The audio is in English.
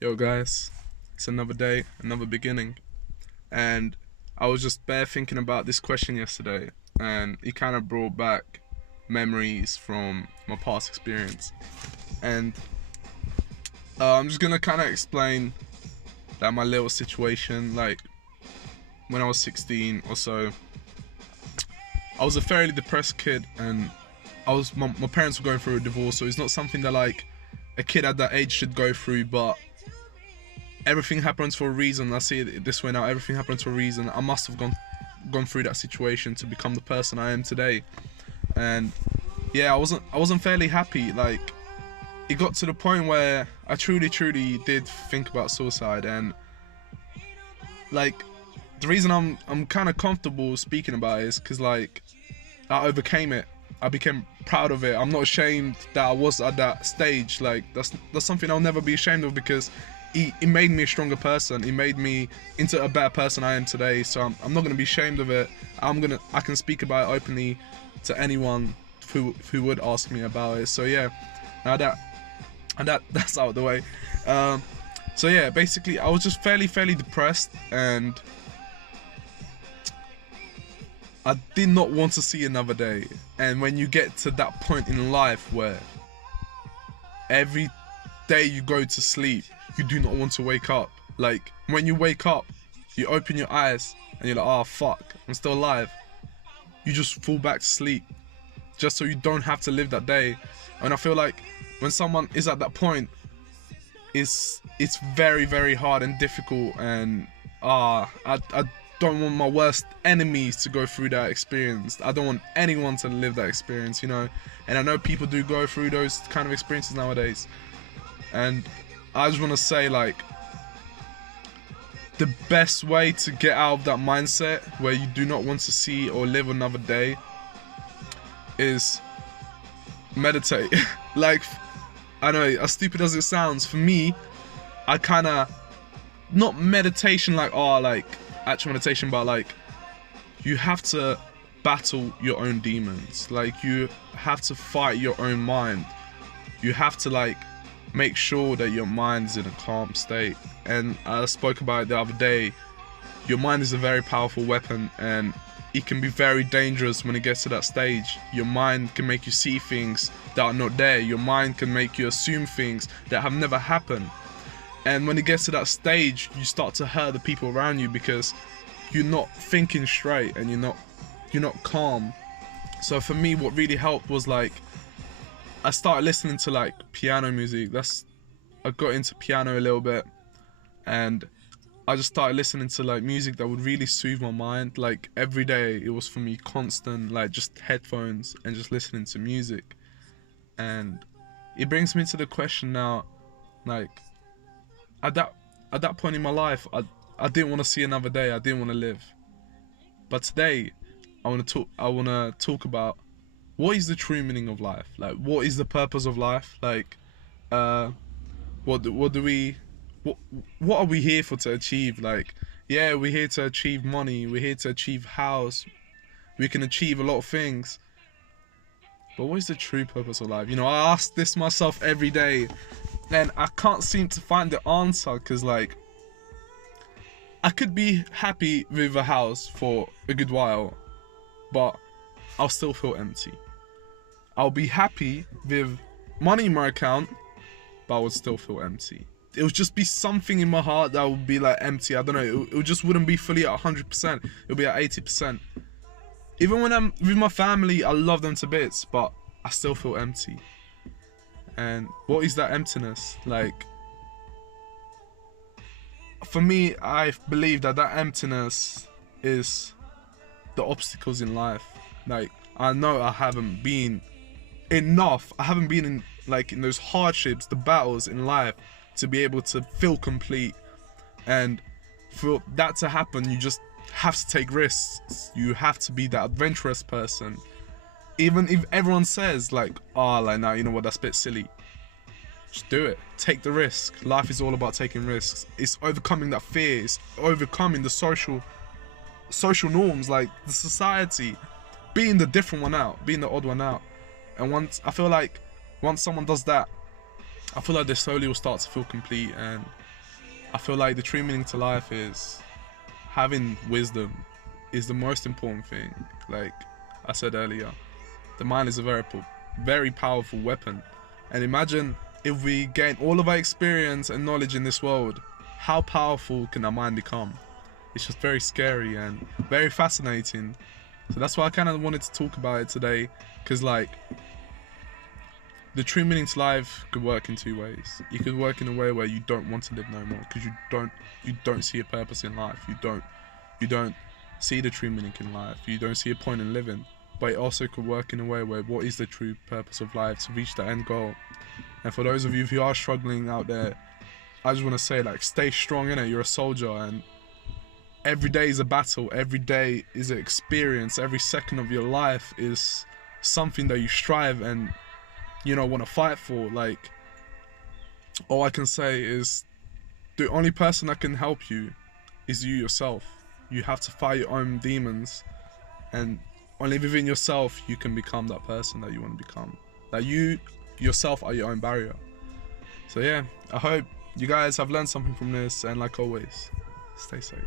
Yo guys, it's another day, another beginning, and I was just bare thinking about this question yesterday, and it kind of brought back memories from my past experience, and I'm just gonna kind of explain that my little situation, like when I was 16 or so. I was a fairly depressed kid, and my parents were going through a divorce, so it's not something that like a kid at that age should go through, but everything happens for a reason. I see it this way now. Everything happens for a reason. I must have gone through that situation to become the person I am today. And yeah, I wasn't fairly happy. Like, it got to the point where I truly did think about suicide. And like, the reason I'm kind of comfortable speaking about it is because like I overcame it. I became proud of it. I'm not ashamed that I was at that stage. Like, that's something I'll never be ashamed of, because it made me a stronger person. It made me into a better person I am today. So I'm not gonna be ashamed of it. I can speak about it openly to anyone who would ask me about it. So yeah, now that's out of the way. So yeah, basically I was just fairly depressed, and I did not want to see another day. And when you get to that point in life where every day you go to sleep, you do not want to wake up. Like, when you wake up, you open your eyes and you're like, oh fuck, I'm still alive. You just fall back to sleep just so you don't have to live that day. And I feel like when someone is at that point, it's very hard and difficult, and I don't want my worst enemies to go through that experience. I don't want anyone to live that experience, you know. And I know people do go through those kind of experiences nowadays. And I just want to say, like, the best way to get out of that mindset where you do not want to see or live another day is meditate. Like, I know, as stupid as it sounds, for me, I kind of, not meditation like, oh, like actual meditation, but like, you have to battle your own demons. Like, you have to fight your own mind. You have to like make sure that your mind's in a calm state. And I spoke about it the other day. Your mind is a very powerful weapon, and it can be very dangerous when it gets to that stage. Your mind can make you see things that are not there. Your mind can make you assume things that have never happened. And when it gets to that stage, you start to hurt the people around you because you're not thinking straight and you're not calm. So for me, what really helped was like, I started listening to like piano music. I got into piano a little bit, and I just started listening to like music that would really soothe my mind. Like, every day it was for me constant, like just headphones and just listening to music. And it brings me to the question now, like, at that point in my life, I didn't want to see another day. I didn't want to live. But today, I want to talk about what is the true meaning of life. Like, what is the purpose of life? Like, what are we here for to achieve? Like, yeah, we're here to achieve money. We're here to achieve house. We can achieve a lot of things. But what is the true purpose of life? You know, I ask this myself every day, and I can't seem to find the answer, because like, I could be happy with a house for a good while, but I'll still feel empty. I'll be happy with money in my account, but I would still feel empty. It would just be something in my heart that would be like empty. I don't know. It just wouldn't be fully at 100%. It would be at 80%. Even when I'm with my family, I love them to bits, but I still feel empty. And what is that emptiness? Like, for me, I believe that emptiness is the obstacles in life. Like, I know I haven't been enough. I haven't been in those hardships, the battles in life, to be able to feel complete. And for that to happen, you just have to take risks. You have to be that adventurous person. Even if everyone says like, oh, like, now, you know what, that's a bit silly. Just do it. Take the risk. Life is all about taking risks. It's overcoming that fear. It's overcoming the social norms, like the society. Being the different one out. Being the odd one out. And I feel like once someone does that, I feel like they slowly will start to feel complete, and I feel like the true meaning to life is having wisdom is the most important thing. Like I said earlier, the mind is a very powerful weapon. And imagine if we gain all of our experience and knowledge in this world, how powerful can our mind become? It's just very scary and very fascinating. So that's why I kind of wanted to talk about it today, because like the true meaning to life could work in two ways. You could work in a way where you don't want to live no more because you don't see a purpose in life. You don't see the true meaning in life. You don't see a point in living. But it also could work in a way where what is the true purpose of life, to reach the end goal. And for those of you who are struggling out there, I just want to say, like, stay strong, innit? You're a soldier, and every day is a battle. Every day is an experience. Every second of your life is something that you strive and, you know, want to fight for. Like, all I can say is the only person that can help you is you yourself. You have to fight your own demons, and only within yourself you can become that person that you want to become. That you yourself are your own barrier. So yeah, I hope you guys have learned something from this, and like always, stay safe.